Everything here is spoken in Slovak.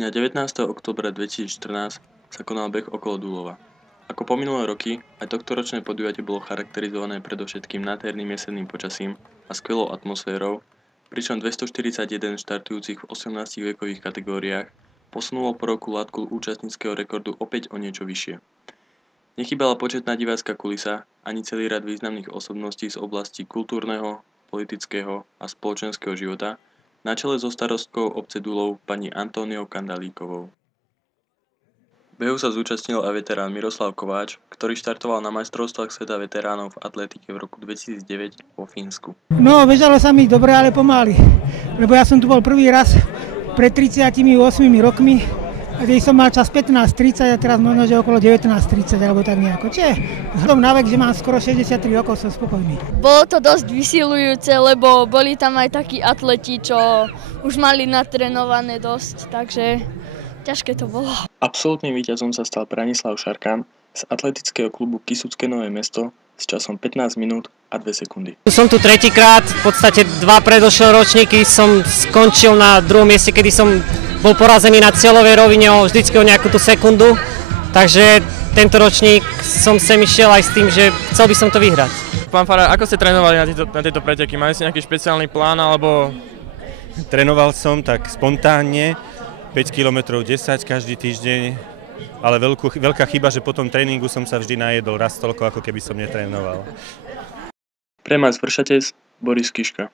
Dňa 19. októbra 2014 sa konal beh okolo Dúlova. Ako po minulé roky, aj tohtoročné podujatie bolo charakterizované predovšetkým nádherným jesenným počasím a skvelou atmosférou, pričom 241 štartujúcich v 18 vekových kategóriách posunulo po roku látku účastníckeho rekordu opäť o niečo vyššie. Nechybala početná divácka kulisa ani celý rad významných osobností z oblasti kultúrneho, politického a spoločenského života, na čele so starostkou obce Dúlov pani Antóniou Kandalíkovou. Behu sa zúčastnil aj veterán Miroslav Kováč, ktorý štartoval na majstrovstvách sveta veteránov v atletike v roku 2009 vo Fínsku. No, bežalo sa mi dobre, ale pomaly, lebo ja som tu bol prvý raz pred 38 rokmi, kde som mal čas 15:30 a teraz možno, že okolo 19:30 alebo tak nejako. Čiže vzhľadom na vek, že mám skoro 63 rokov, som spokojný. Bolo to dosť vysilujúce, lebo boli tam aj takí atleti, čo už mali natrenované dosť, takže ťažké to bolo. Absolútnym víťazom sa stal Branislav Šarkán z atletického klubu Kysucké Nové Mesto s časom 15 minút a 2 sekundy. Som tu tretíkrát, v podstate dva predošlé ročníky som skončil na druhom mieste, kedy som bol porazený na cieľovej rovine vždycky o nejakú tú sekundu, takže tento ročník som sem išiel aj s tým, že chcel by som to vyhrať. Pán Farár, ako ste trénovali na tejto preteky? Mali ste nejaký špeciálny plán alebo... Trénoval som tak spontánne, 5 km 10 každý týždeň, ale veľká chyba, že po tom tréningu som sa vždy najedol raz toľko, ako keby som netrénoval. Pre vás vršatec Boris Kiška.